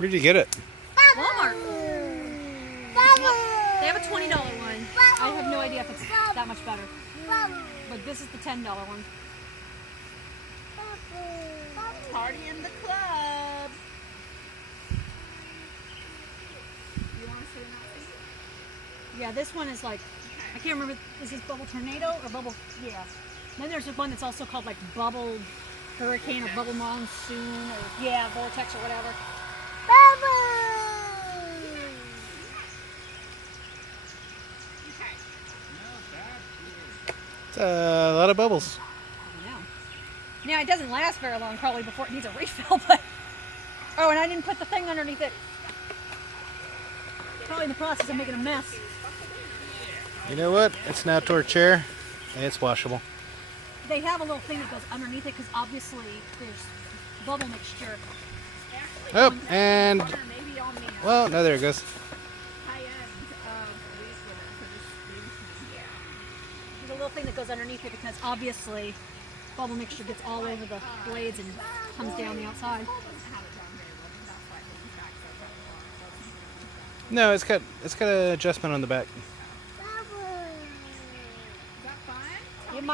Where did you get it? Walmart. Well, they have a $20 one. I have no idea if it's that much better. But this is the $10 one. Party in the club. You want to sit in that seat? Yeah, this one is like, I can't remember, is this Bubble Tornado or Bubble, yeah. Then there's one that's also called like Bubble Hurricane or Bubble Monsoon or, yeah, Vortex or whatever. Okay. It's a lot of bubbles. I know. Now, it doesn't last very long probably before it needs a refill, but, oh, and I didn't put the thing underneath it. Probably in the process of making a mess. You know what? It's an outdoor chair, and it's washable. They have a little thing that goes underneath it because obviously there's bubble mixture. Oh, and, Maybe on the well, no, there it goes. high end refill for this. Yeah. There's a little thing that goes underneath it because obviously bubble mixture gets all over the blades and comes down the outside. No, it's got an adjustment on the back.